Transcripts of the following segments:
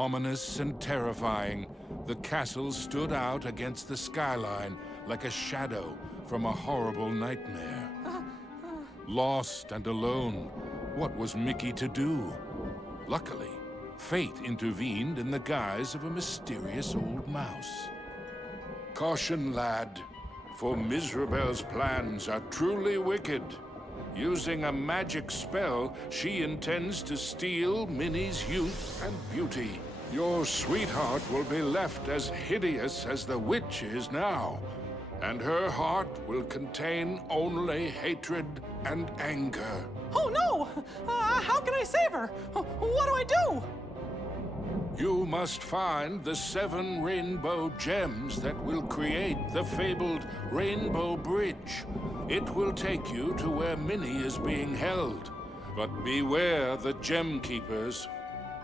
Ominous and terrifying, the castle stood out against the skyline like a shadow from a horrible nightmare. Lost and alone, what was Mickey to do? Luckily, fate intervened in the guise of a mysterious old mouse. Caution, lad, for Mizrabel's plans are truly wicked. Using a magic spell, she intends to steal Minnie's youth and beauty. Your sweetheart will be left as hideous as the witch is now, and her heart will contain only hatred and anger. Oh no! How can I save her? What do I do? You must find the 7 rainbow gems that will create the fabled Rainbow Bridge. It will take you to where Minnie is being held. But beware the Gem Keepers.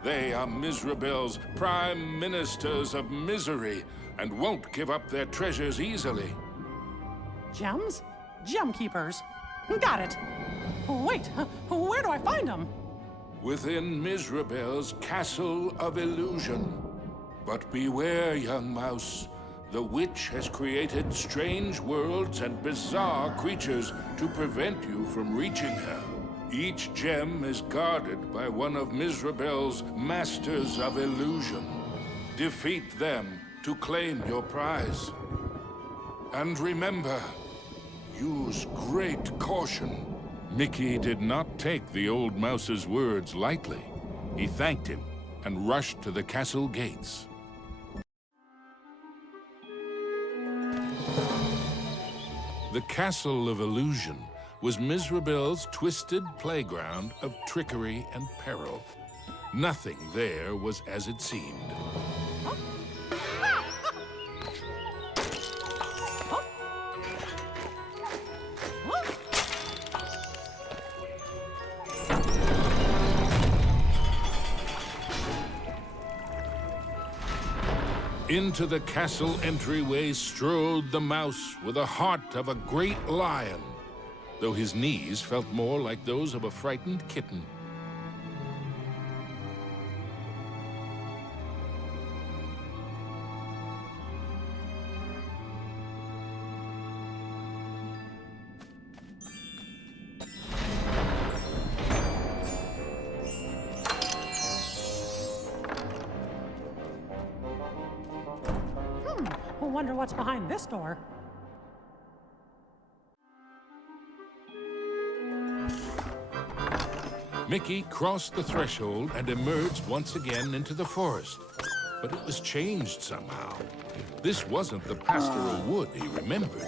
They are Mizrabel's prime ministers of misery and won't give up their treasures easily. Gems? Gem keepers. Got it. Wait, where do I find them? Within Mizrabel's Castle of Illusion. But beware, young mouse. The witch has created strange worlds and bizarre creatures to prevent you from reaching her. Each gem is guarded by one of Mizrabel's Masters of Illusion. Defeat them to claim your prize. And remember, use great caution. Mickey did not take the old mouse's words lightly. He thanked him and rushed to the castle gates. The Castle of Illusion was Mizrabel's twisted playground of trickery and peril. Nothing there was as it seemed. Into the castle entryway strode the mouse with the heart of a great lion, though his knees felt more like those of a frightened kitten. I wonder what's behind this door. Mickey crossed the threshold and emerged once again into the forest. But it was changed somehow. This wasn't the pastoral wood he remembered.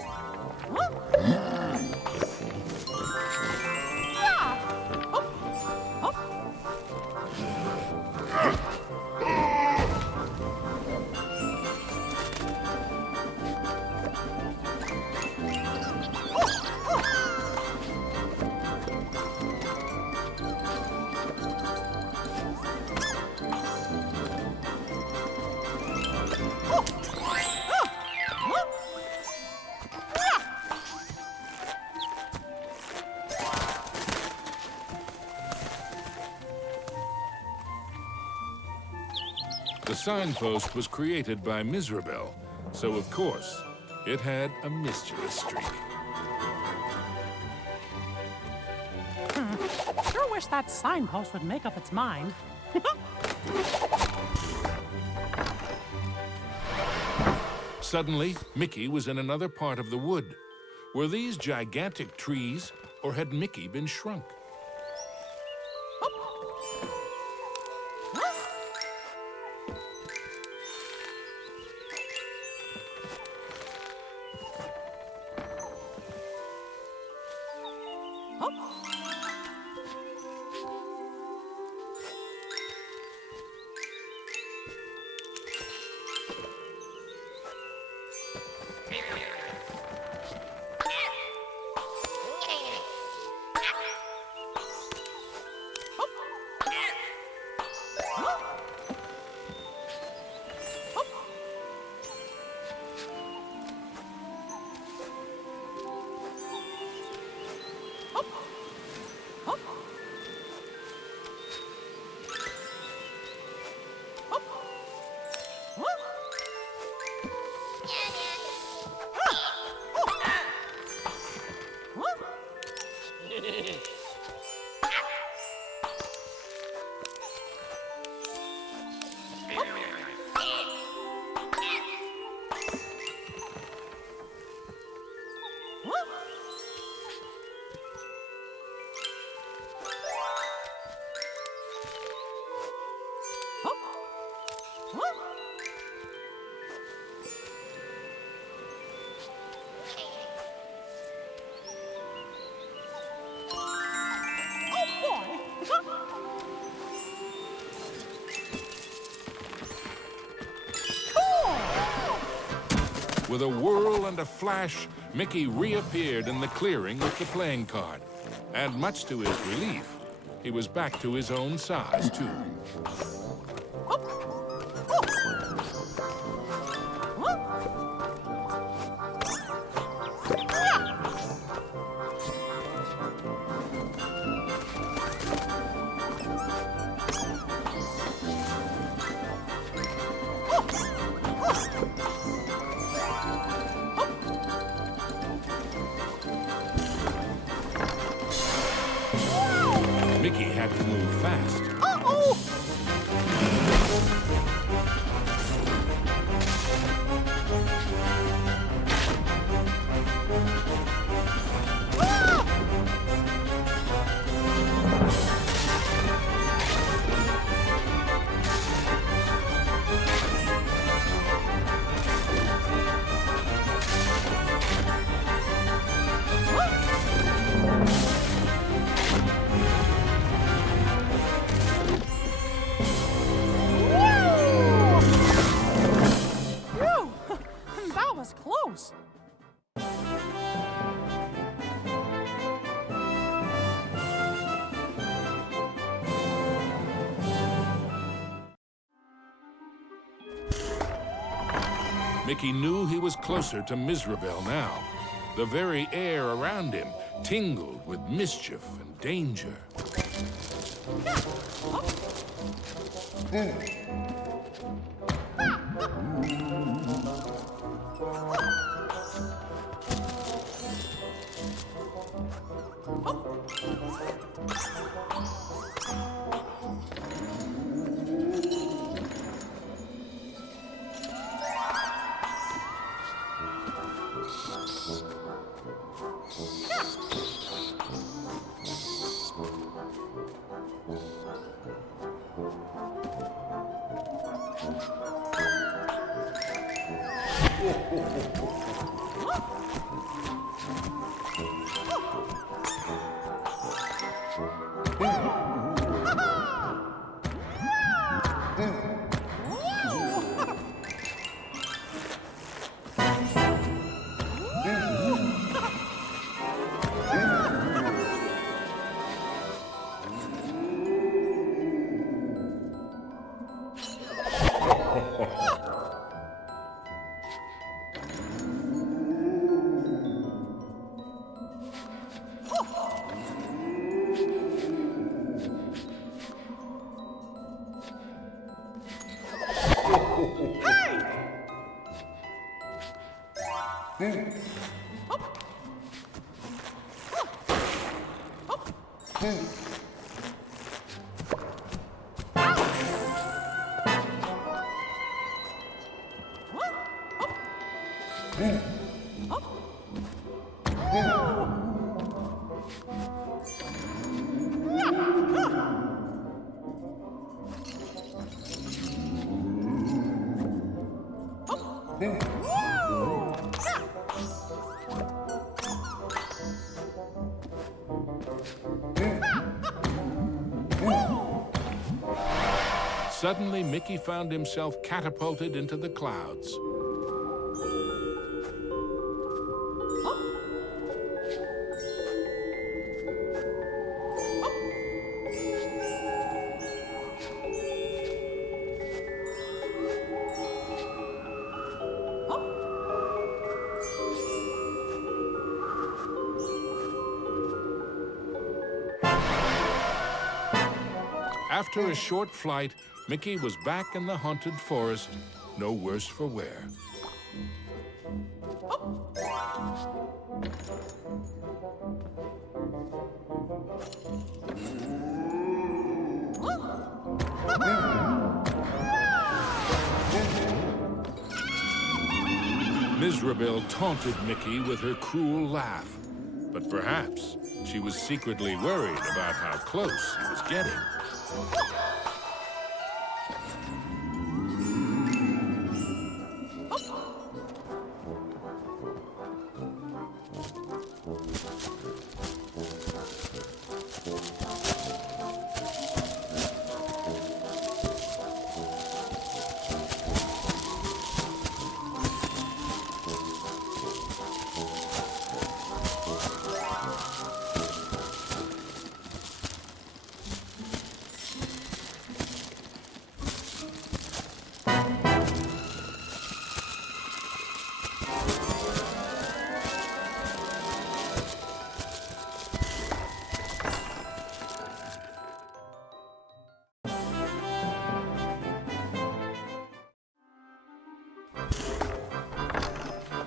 The signpost was created by Mizrabel, so of course, it had a mischievous streak. Sure wish that signpost would make up its mind. Suddenly, Mickey was in another part of the wood. Were these gigantic trees, or had Mickey been shrunk? With a whirl and a flash, Mickey reappeared in the clearing with the playing card. And much to his relief, he was back to his own size, too. Mickey had to move fast. That was close. Mickey knew he was closer to Mizrabel now. The very air around him tingled with mischief and danger. Suddenly, Mickey found himself catapulted into the clouds. After a short flight, Mickey was back in the haunted forest, no worse for wear. Mizrabel taunted Mickey with her cruel laugh, but perhaps she was secretly worried about how close he was getting.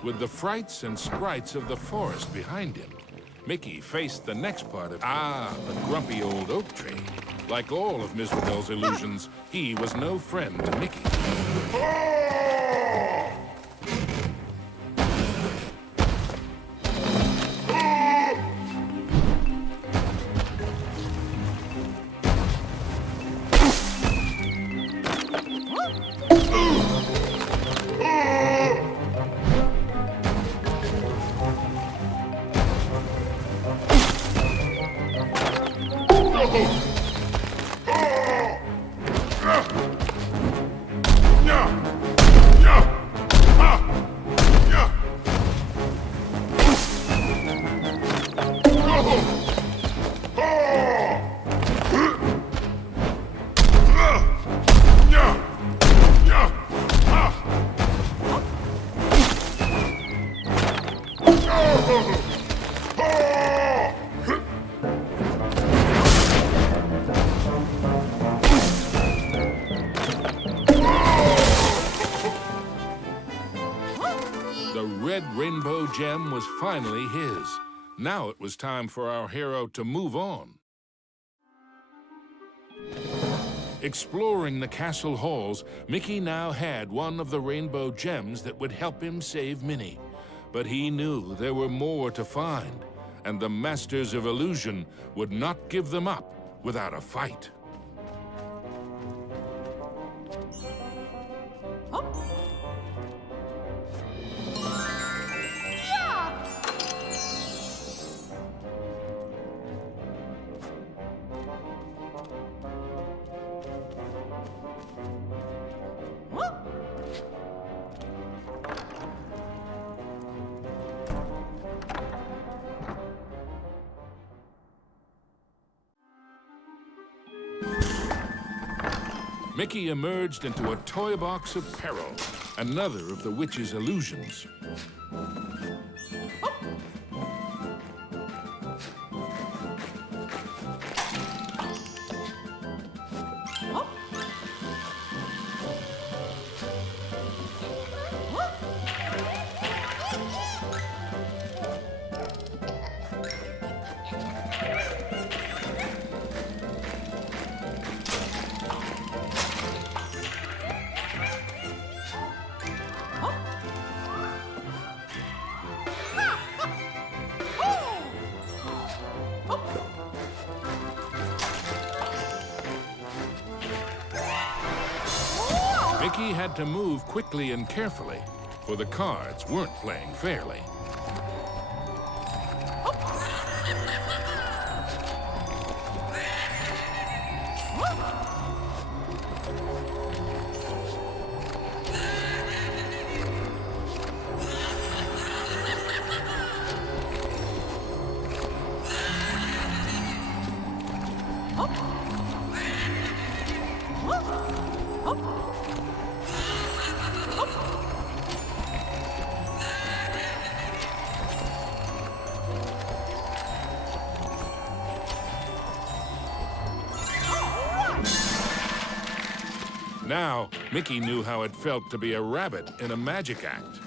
With the frights and sprites of the forest behind him, Mickey faced the next part of the grumpy old oak tree. Like all of Mistletoe's illusions, he was no friend to Mickey. The red rainbow gem was finally his. Now it was time for our hero to move on. Exploring the castle halls, Mickey now had one of the rainbow gems that would help him save Minnie. But he knew there were more to find, and the Masters of Illusion would not give them up without a fight. Mickey emerged into a toy box of peril, another of the witch's illusions. Mickey had to move quickly and carefully, for the cards weren't playing fairly. Now, Mickey knew how it felt to be a rabbit in a magic act.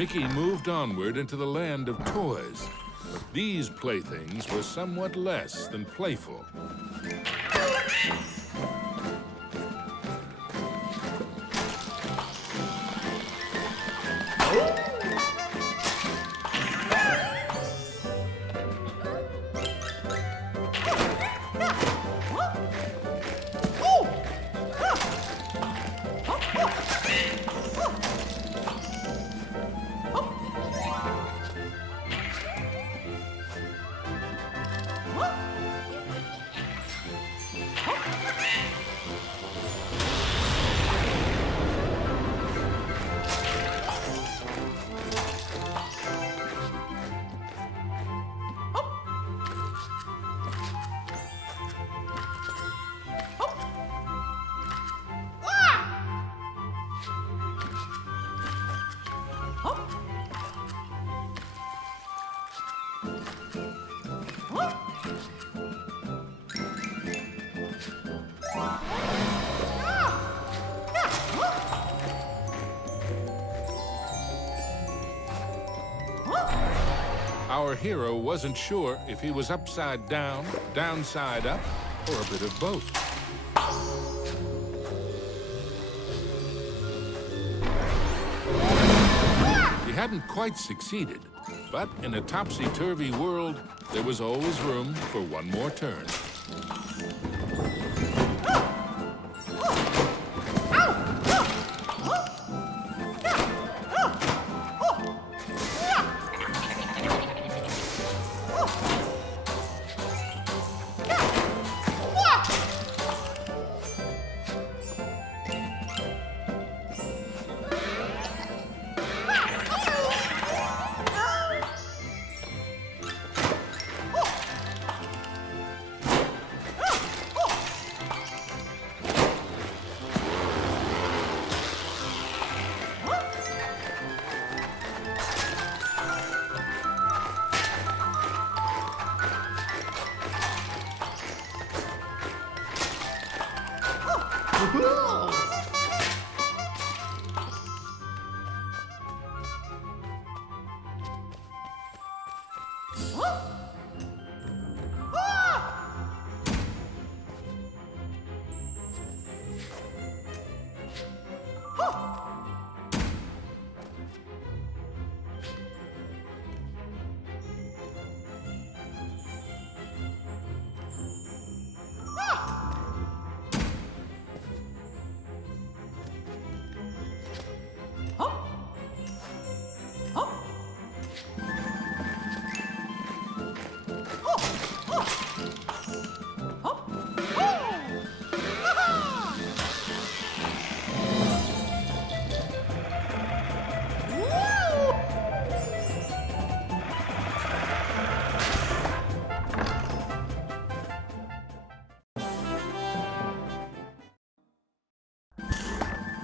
Mickey moved onward into the land of toys. But these playthings were somewhat less than playful. Our hero wasn't sure if he was upside down, downside up, or a bit of both. He hadn't quite succeeded, but in a topsy-turvy world, there was always room for one more turn.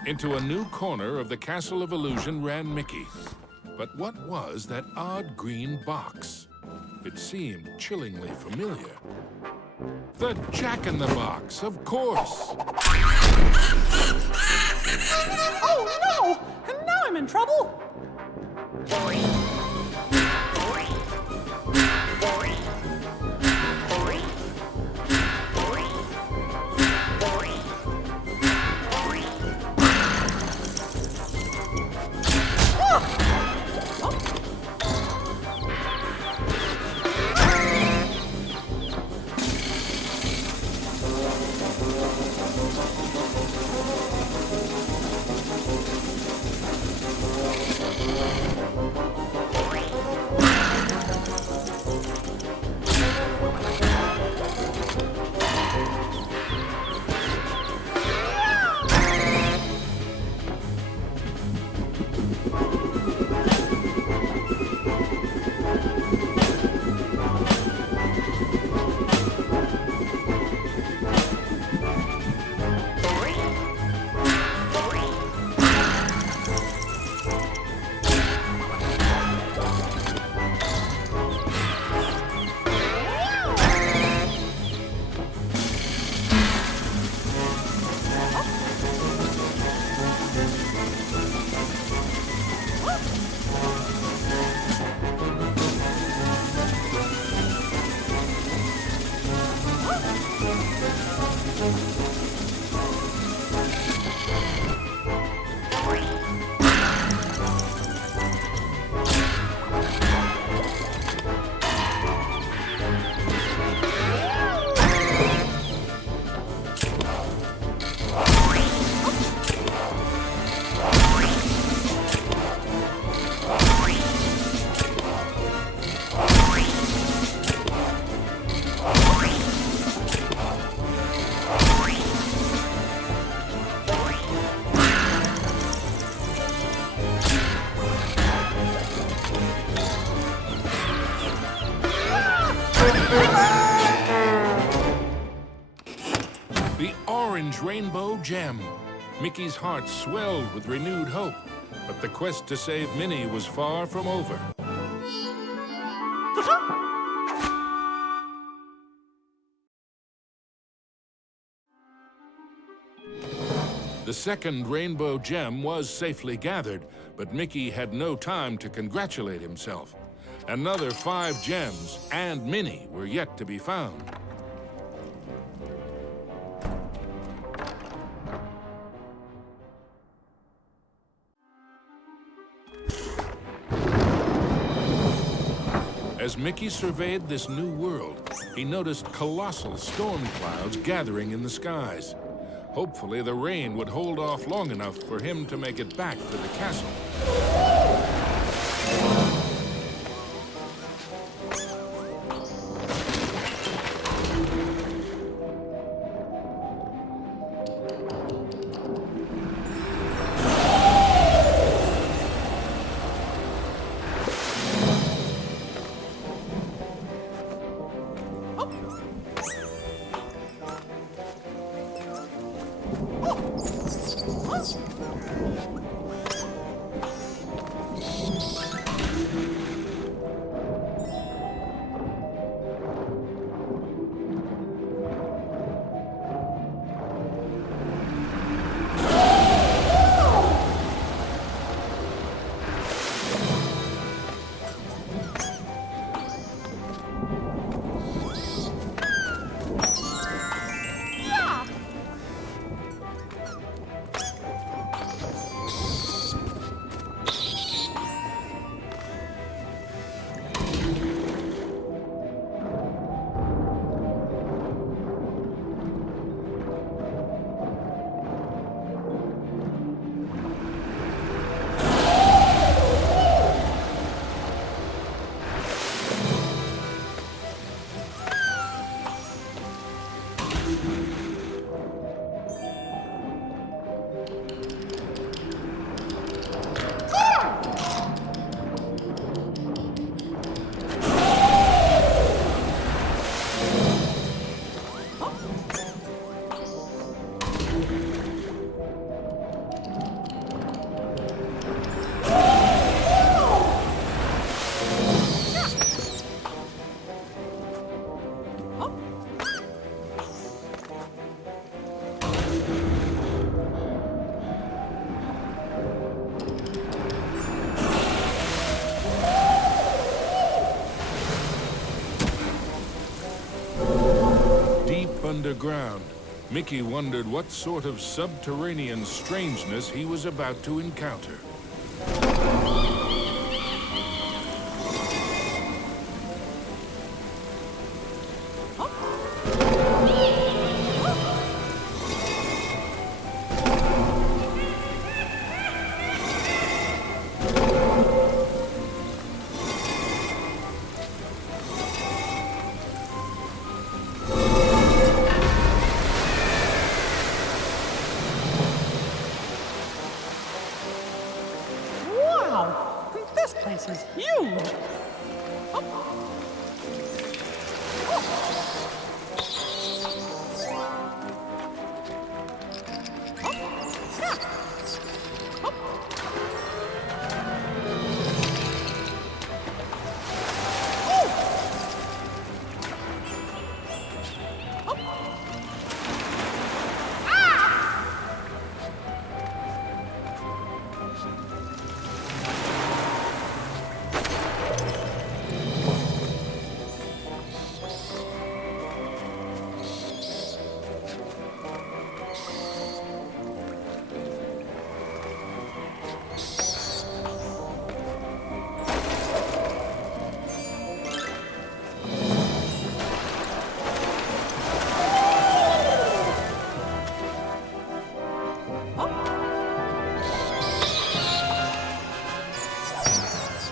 Into a new corner of the Castle of Illusion ran Mickey. But what was that odd green box? It seemed chillingly familiar. The Jack-in-the-Box, of course! Oh no! And now I'm in trouble! orange rainbow gem. Mickey's heart swelled with renewed hope, but the quest to save Minnie was far from over. The second rainbow gem was safely gathered, but Mickey had no time to congratulate himself. Another 5 gems and Minnie were yet to be found. As Mickey surveyed this new world, he noticed colossal storm clouds gathering in the skies. Hopefully, the rain would hold off long enough for him to make it back to the castle. Underground, Mickey wondered what sort of subterranean strangeness he was about to encounter. This place is huge!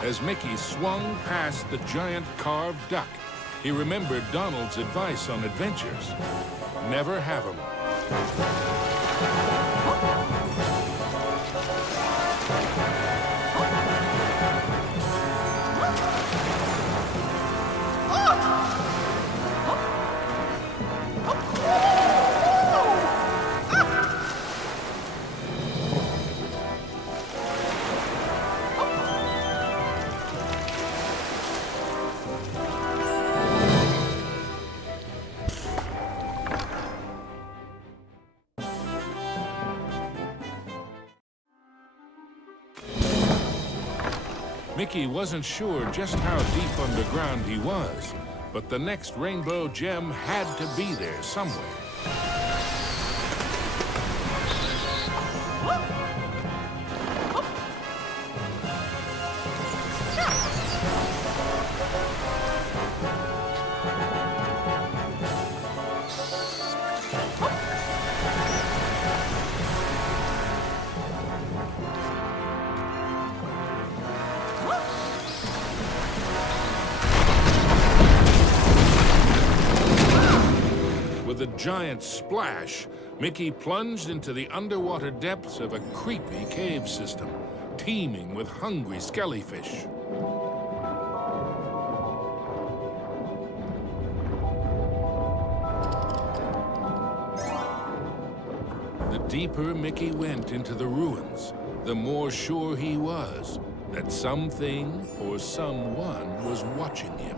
As Mickey swung past the giant carved duck, he remembered Donald's advice on adventures. Never have them. Mickey wasn't sure just how deep underground he was, but the next rainbow gem had to be there somewhere. With a giant splash, Mickey plunged into the underwater depths of a creepy cave system, teeming with hungry skellyfish. The deeper Mickey went into the ruins, the more sure he was that something or someone was watching him.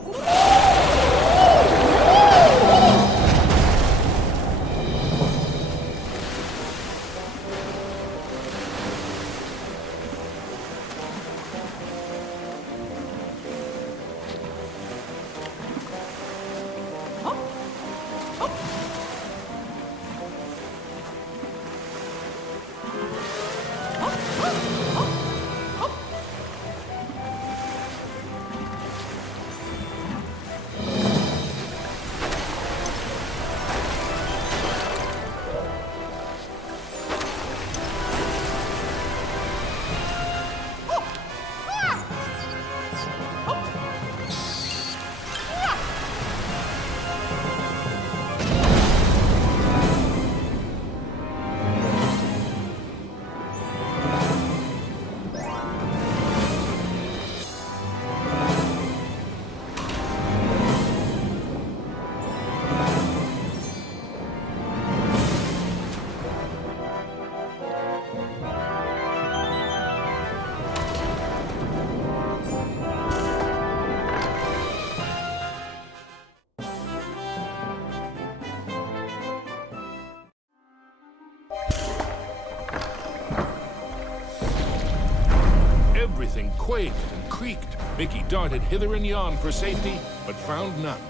Everything quaked and creaked. Mickey darted hither and yon for safety, but found none.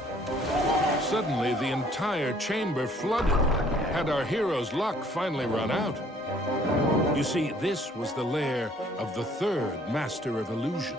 Suddenly, the entire chamber flooded. Had our hero's luck finally run out? You see, this was the lair of the third Master of Illusion.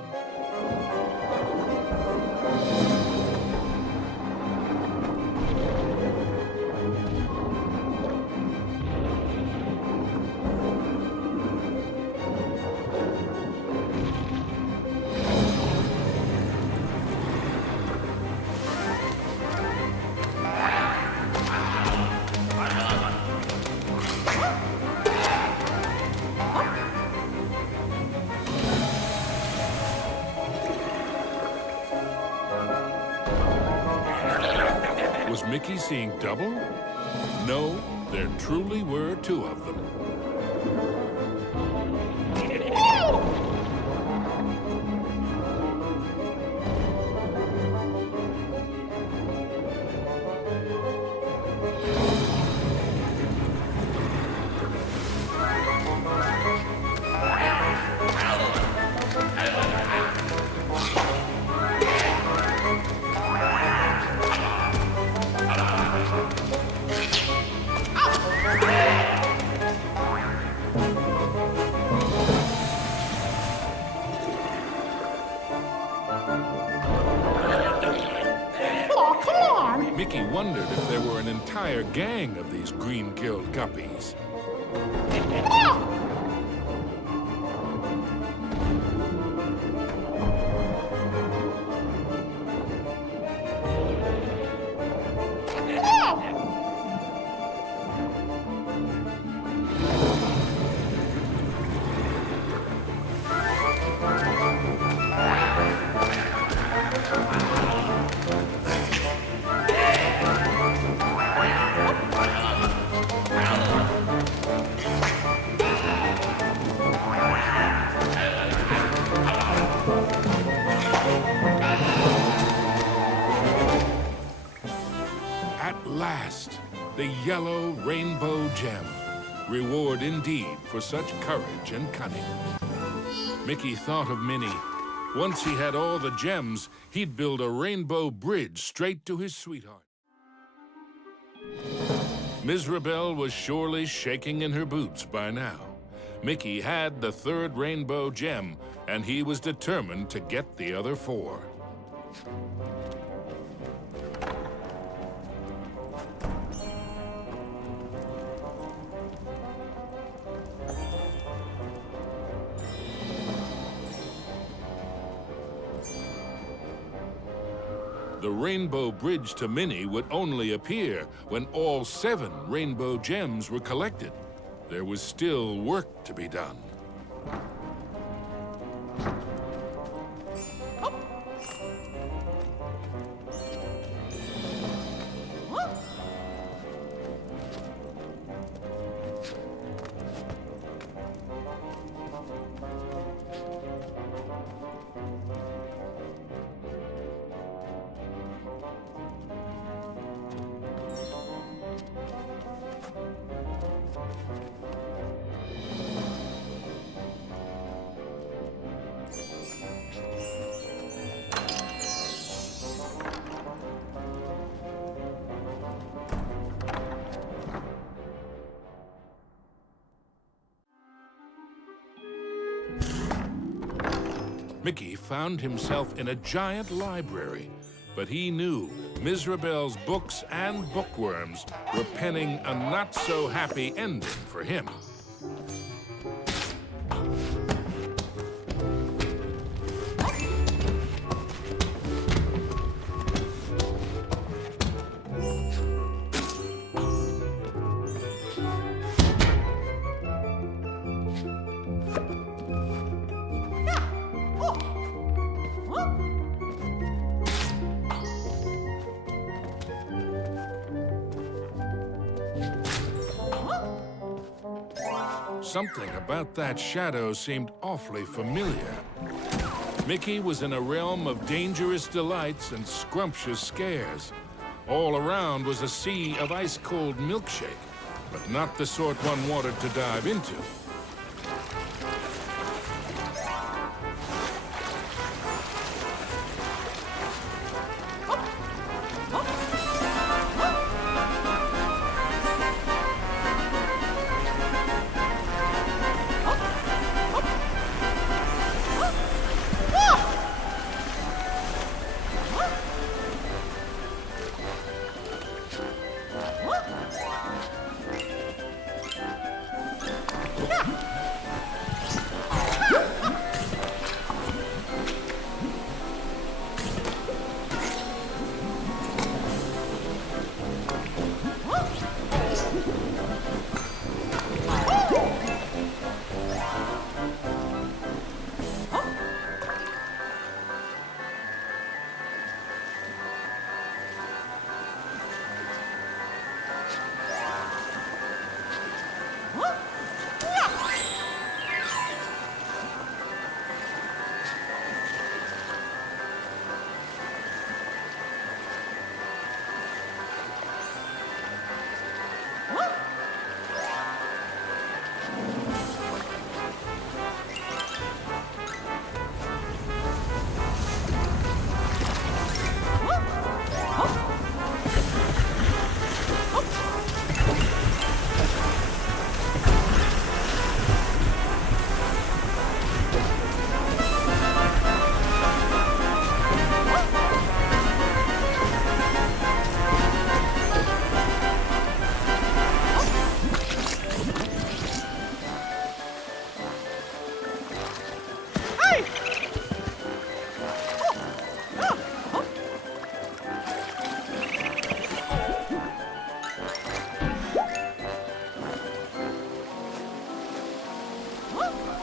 Was Mickey seeing double? No, there truly were two of them. Mickey wondered if there were an entire gang of these green-killed guppies. Last, the yellow rainbow gem. Reward indeed for such courage and cunning. Mickey thought of Minnie. Once he had all the gems, he'd build a rainbow bridge straight to his sweetheart. Mizrabel was surely shaking in her boots by now. Mickey had the third rainbow gem, and he was determined to get the other 4. The rainbow bridge to Minnie would only appear when all 7 rainbow gems were collected. There was still work to be done. Mickey found himself in a giant library, but he knew Mizrabel's books and bookworms were penning a not-so-happy ending for him. Something about that shadow seemed awfully familiar. Mickey was in a realm of dangerous delights and scrumptious scares. All around was a sea of ice-cold milkshake, but not the sort one wanted to dive into.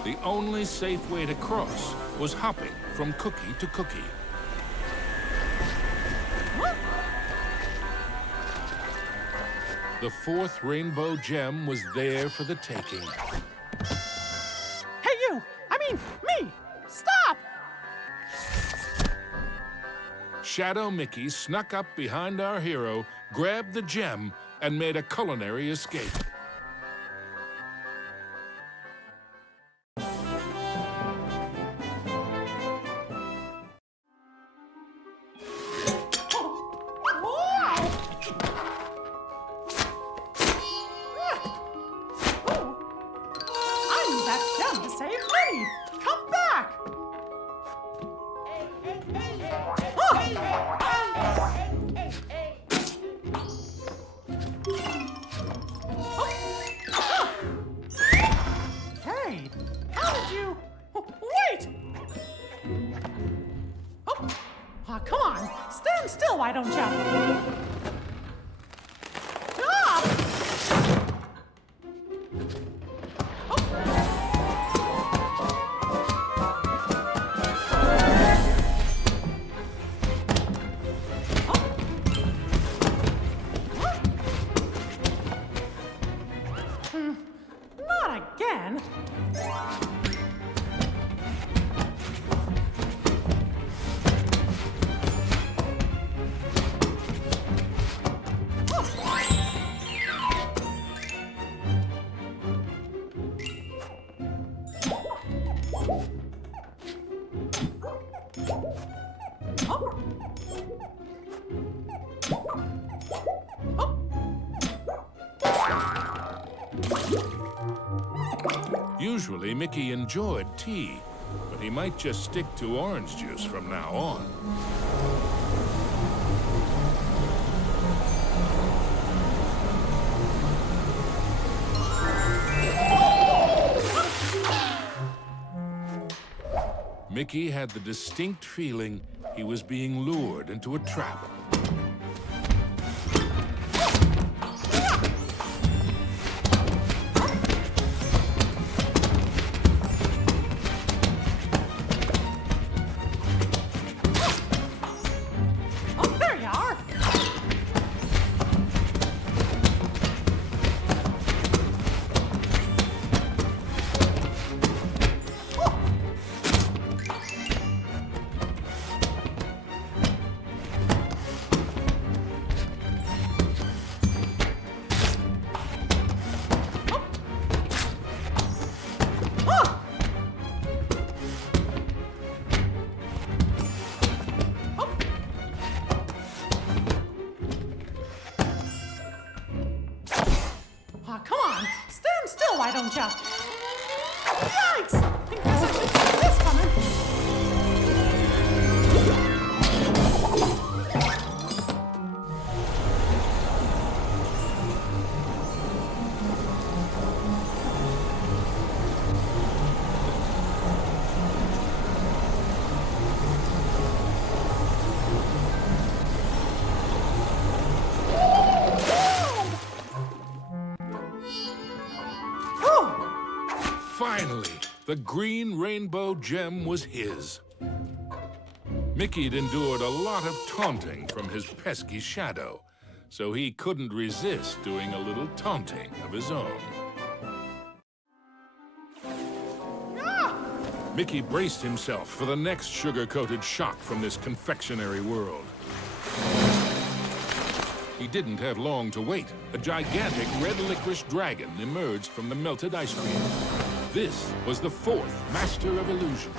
The only safe way to cross was hopping from cookie to cookie. The 4th rainbow gem was there for the taking. Hey, you! I mean, me! Stop! Shadow Mickey snuck up behind our hero, grabbed the gem, and made a culinary escape. Hey, how did you... Wait! Oh, come on. Stand still, why don't you? Not again. Usually, Mickey enjoyed tea, but he might just stick to orange juice from now on. Mickey had the distinct feeling he was being lured into a trap. Come on, stand still, why don't ya? Yikes! I guess I should see this coming. Finally, the green rainbow gem was his. Mickey'd endured a lot of taunting from his pesky shadow, so he couldn't resist doing a little taunting of his own. Mickey braced himself for the next sugar-coated shock from this confectionery world. He didn't have long to wait. A gigantic red licorice dragon emerged from the melted ice cream. This was the fourth Master of Illusion.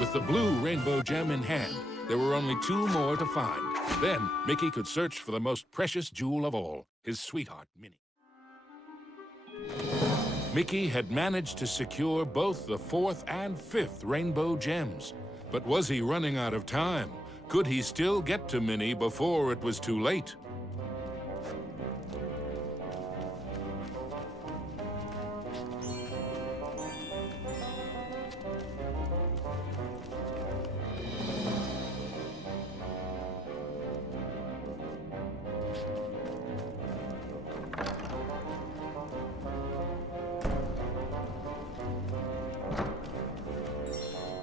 With the blue rainbow gem in hand, there were only 2 more to find. Then, Mickey could search for the most precious jewel of all, his sweetheart, Minnie. Mickey had managed to secure both the 4th and 5th rainbow gems. But was he running out of time? Could he still get to Minnie before it was too late?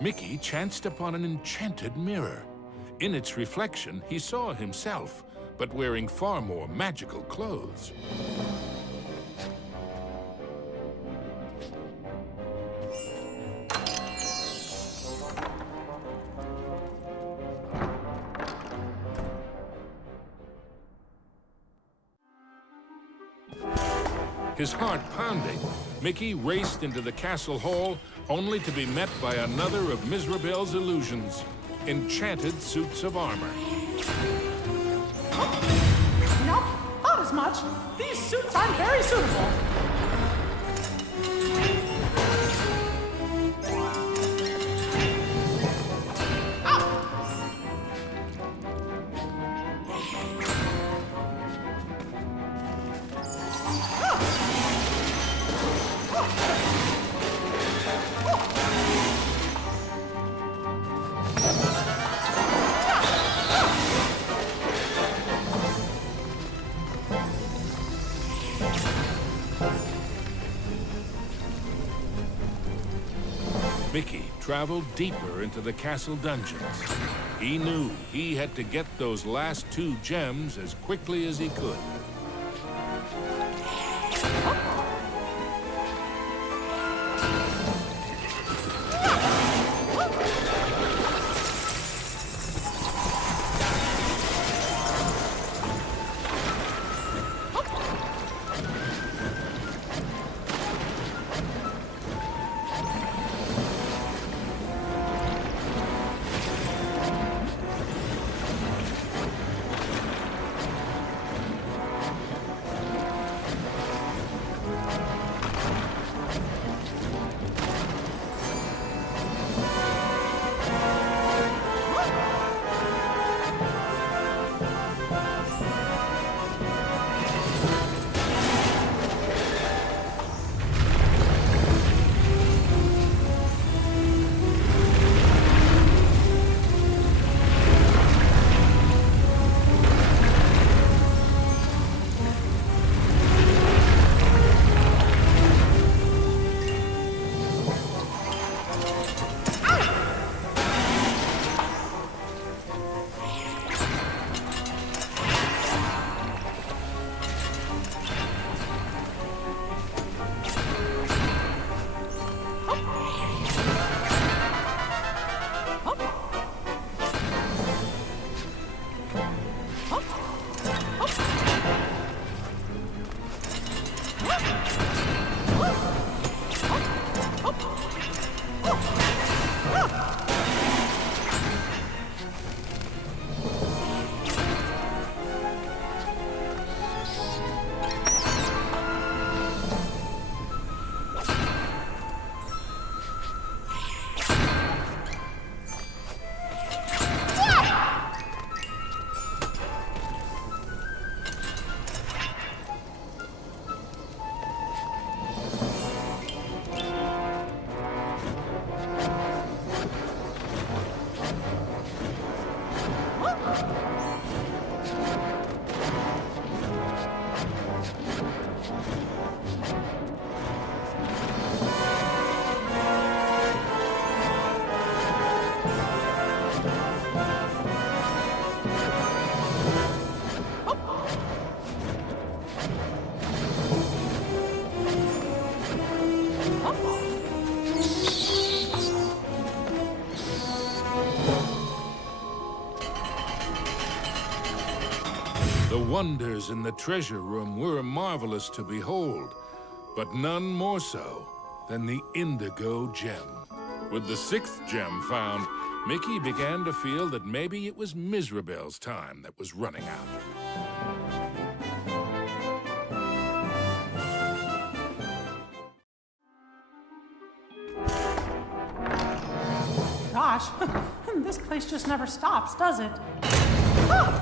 Mickey chanced upon an enchanted mirror. In its reflection, he saw himself, but wearing far more magical clothes. His heart pounding, Mickey raced into the castle hall, only to be met by another of Mizrabel's illusions, enchanted suits of armor. Nope, not as much. These suits aren't very suitable. Mickey traveled deeper into the castle dungeons. He knew he had to get those last 2 gems as quickly as he could. The wonders in the treasure room were marvelous to behold, but none more so than the indigo gem. With the 6th gem found, Mickey began to feel that maybe it was Mizrabel's time that was running out. gosh, this place just never stops, does it? Ah!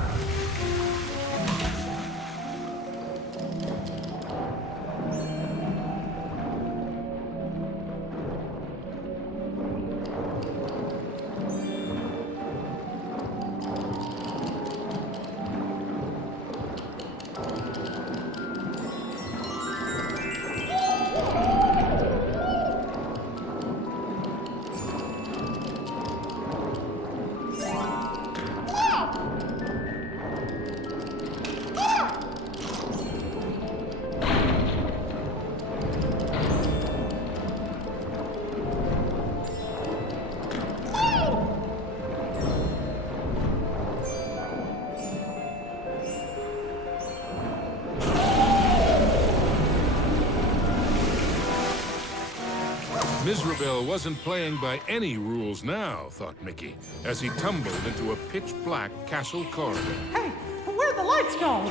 Mizrabil wasn't playing by any rules now, thought Mickey, as he tumbled into a pitch-black castle corridor. Hey, where'd the lights go?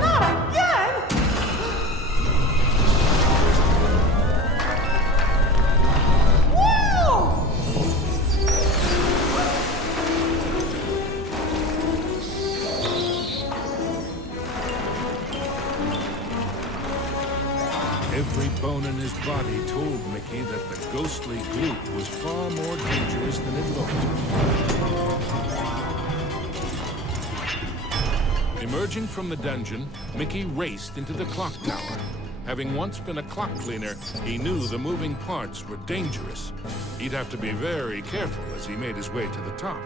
Not again! Every bone in his body told Mickey that the ghostly gloop was far more dangerous than it looked. Emerging from the dungeon, Mickey raced into the clock tower. Having once been a clock cleaner, he knew the moving parts were dangerous. He'd have to be very careful as he made his way to the top.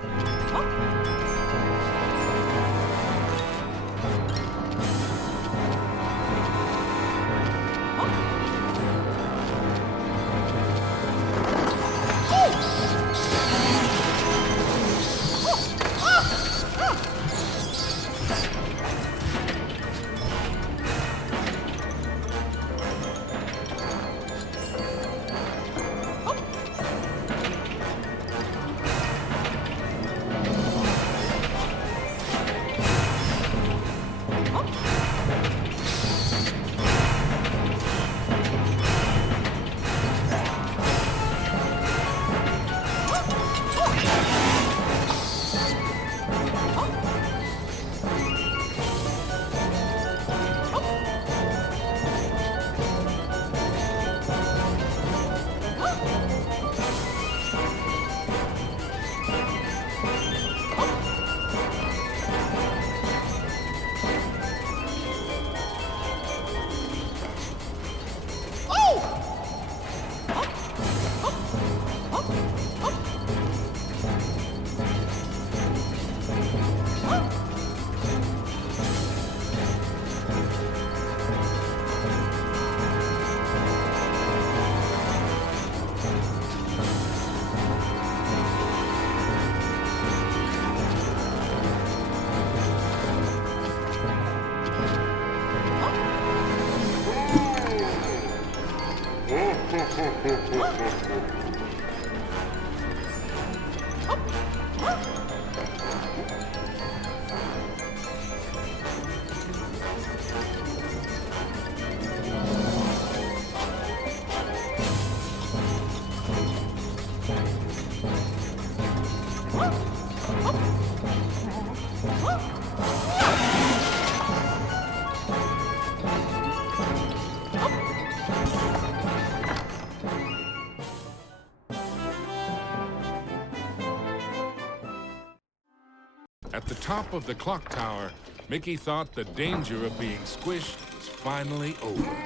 At the top of the clock tower, Mickey thought the danger of being squished was finally over.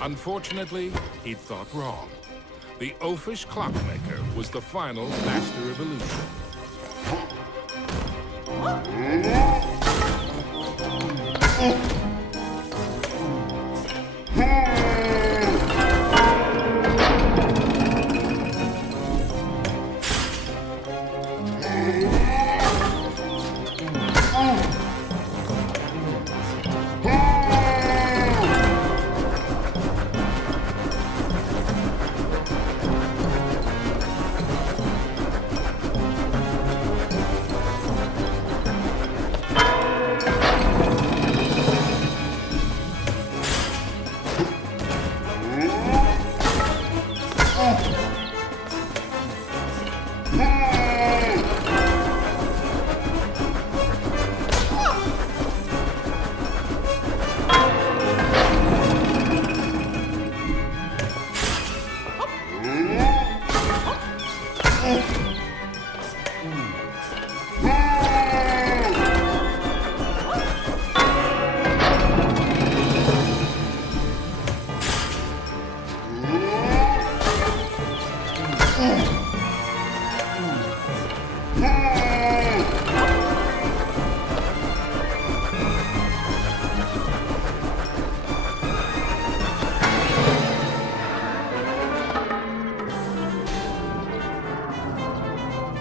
Unfortunately, he'd thought wrong. The oafish clockmaker was the final master of illusion.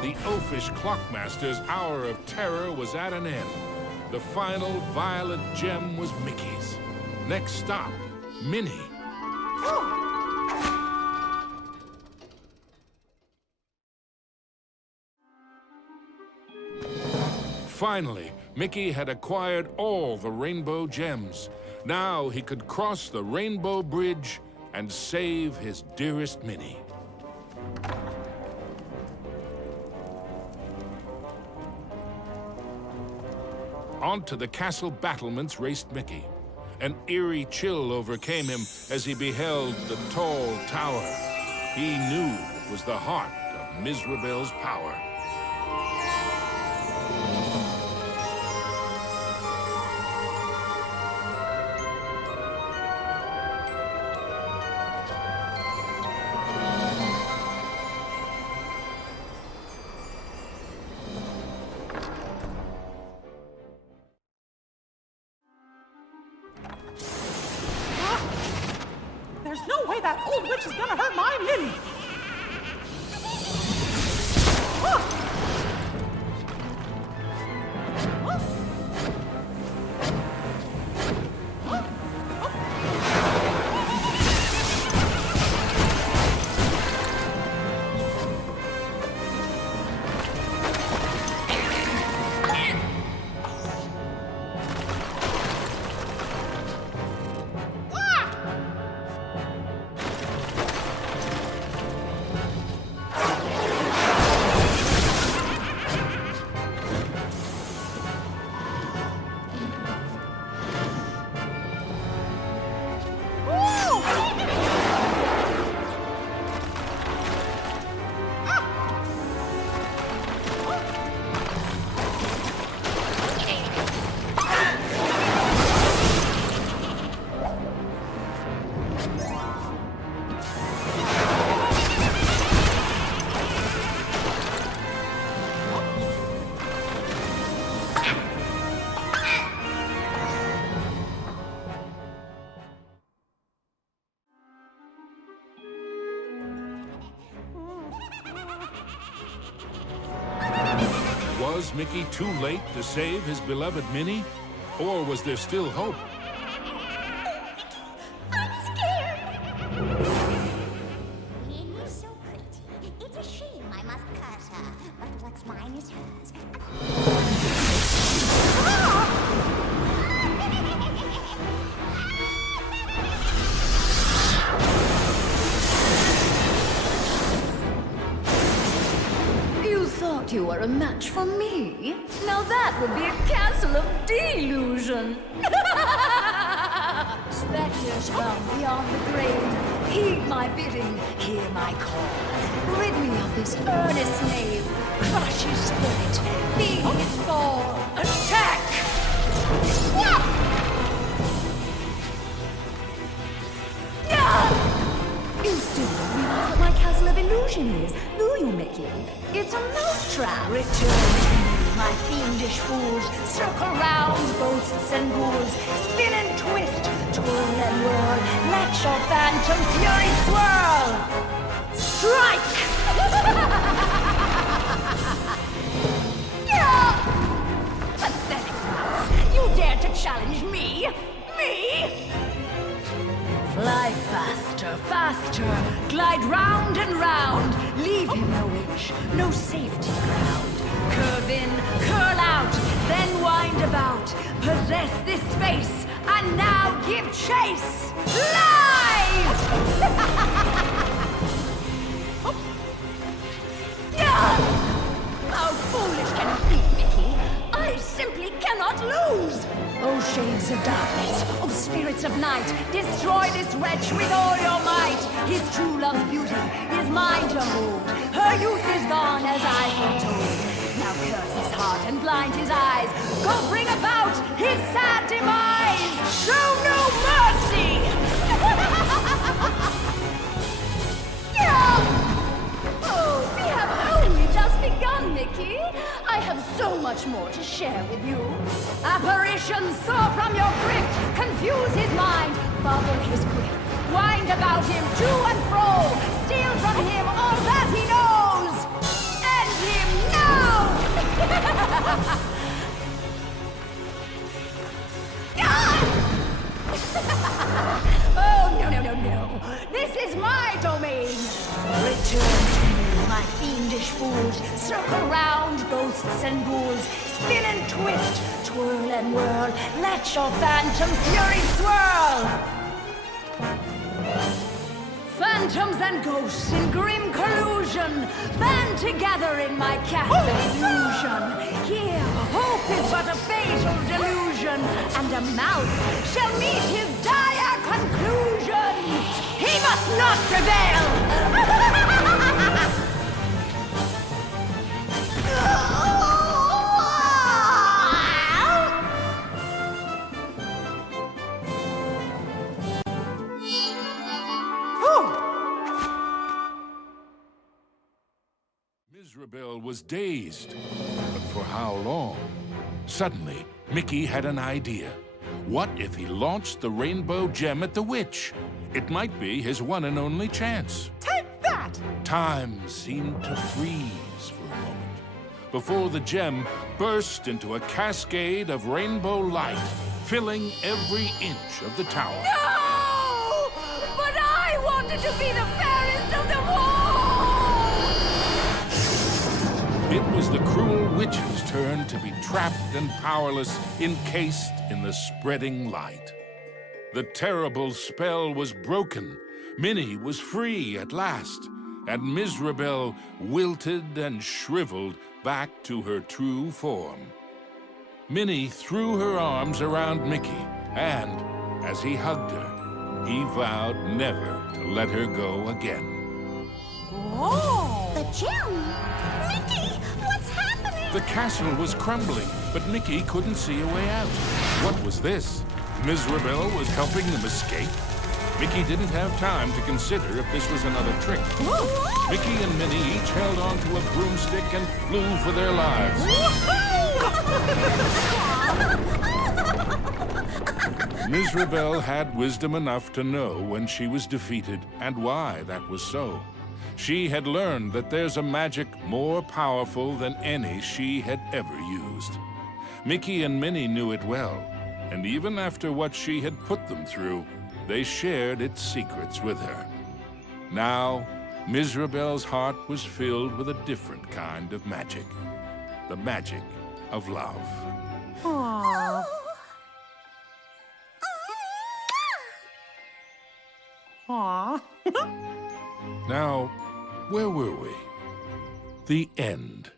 The oafish Clockmaster's hour of terror was at an end. The final violet gem was Mickey's. Next stop, Minnie. Finally, Mickey had acquired all the rainbow gems. Now he could cross the Rainbow Bridge and save his dearest Minnie. Onto the castle battlements raced Mickey. An eerie chill overcame him as he beheld the tall tower. He knew it was the heart of Mizrabel's power. There's no way that old witch is gonna hurt my Minnie! Was Mickey too late to save his beloved Minnie? Or was there still hope? I'm scared! Minnie's so pretty. It's a shame I must curse her. But what's mine is hers. You thought you were a match for me? Now that would be a castle of delusion. Spectres round beyond the grave, heed my bidding, hear my call. Rid me of this earnest knave, crush his spirit, be his fall. Attack! You still don't realize what my castle of illusion is, do you, Mickey? It's a mousetrap. Return to me, my fiendish fools. Circle round, ghosts and ghouls. Spin and twist, twirl and whirl. Let your phantom fury swirl. Strike! Pathetic mouse! You dare to challenge me? Me? Fly faster, faster, glide round and round. Leave him no inch, no safety ground. Curve in, curl out, then wind about. Possess this space, and now give chase. Live! How foolish can you be, Mickey? I simply cannot lose! Oh, shades of darkness, oh, spirits of night, destroy this wretch with all your might. His true love's beauty is mine to hold. Her youth is gone as I foretold. Now curse his heart and blind his eyes. Go bring about his sad demise. Show no mercy! much more to share with you. Apparitions soar from your grip, confuse his mind, bubble his grip, wind about him to and fro, steal from him all that he knows. End him now! Oh, no. This is my domain. Return to me, my fiendish fools. Circle round, ghosts and ghouls. Spin and twist, twirl and whirl. Let your phantom fury swirl. Phantoms and ghosts in grim collusion band together in my castle illusion. Here, hope is but a fatal delusion, and a mouse shall meet his dire conclusion. He must not prevail! Mizrabel was dazed, but for how long? Suddenly, Mickey had an idea. What if he launched the rainbow gem at the witch? It might be his one and only chance. Take that! Time seemed to freeze for a moment before the gem burst into a cascade of rainbow light, filling every inch of the tower. No! But I wanted to be the fairest of them all! It was the cruel witch's turn to be trapped and powerless, encased in the spreading light. The terrible spell was broken. Minnie was free at last, and Mizrabel wilted and shriveled back to her true form. Minnie threw her arms around Mickey, and as he hugged her, he vowed never to let her go again. Whoa! The gem! Mickey, what's happening? The castle was crumbling, but Mickey couldn't see a way out. What was this? Mizrabel was helping them escape? Mickey didn't have time to consider if this was another trick. Mickey and Minnie each held onto a broomstick and flew for their lives. Mizrabel had wisdom enough to know when she was defeated and why that was so. She had learned that there's a magic more powerful than any she had ever used. Mickey and Minnie knew it well, and even after what she had put them through, they shared its secrets with her. Now, Mizrabel's heart was filled with a different kind of magic. The magic of love. Aww. Aww. Now, where were we? The end.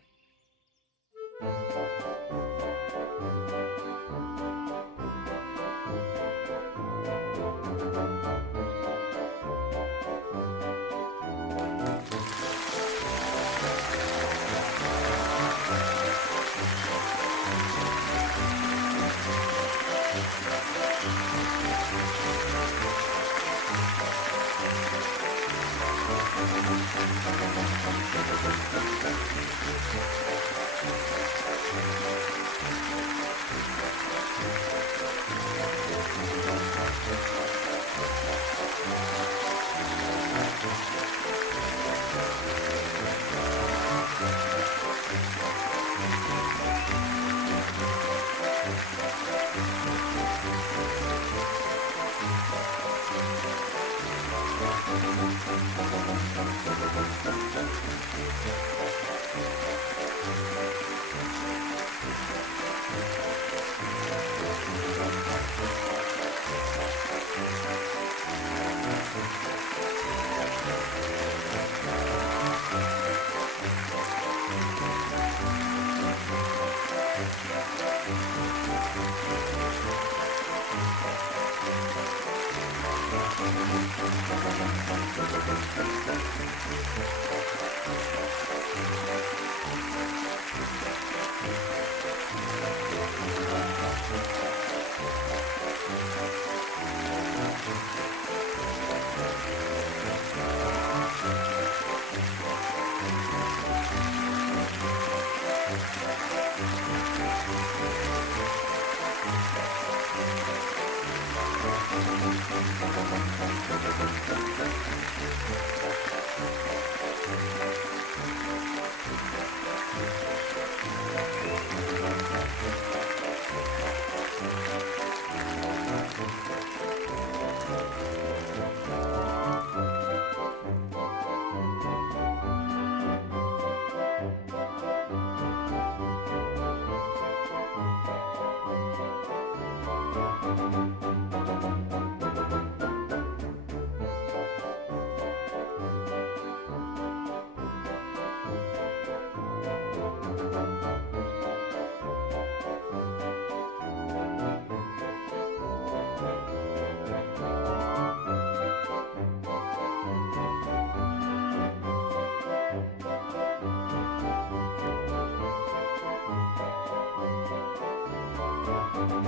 Thank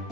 you.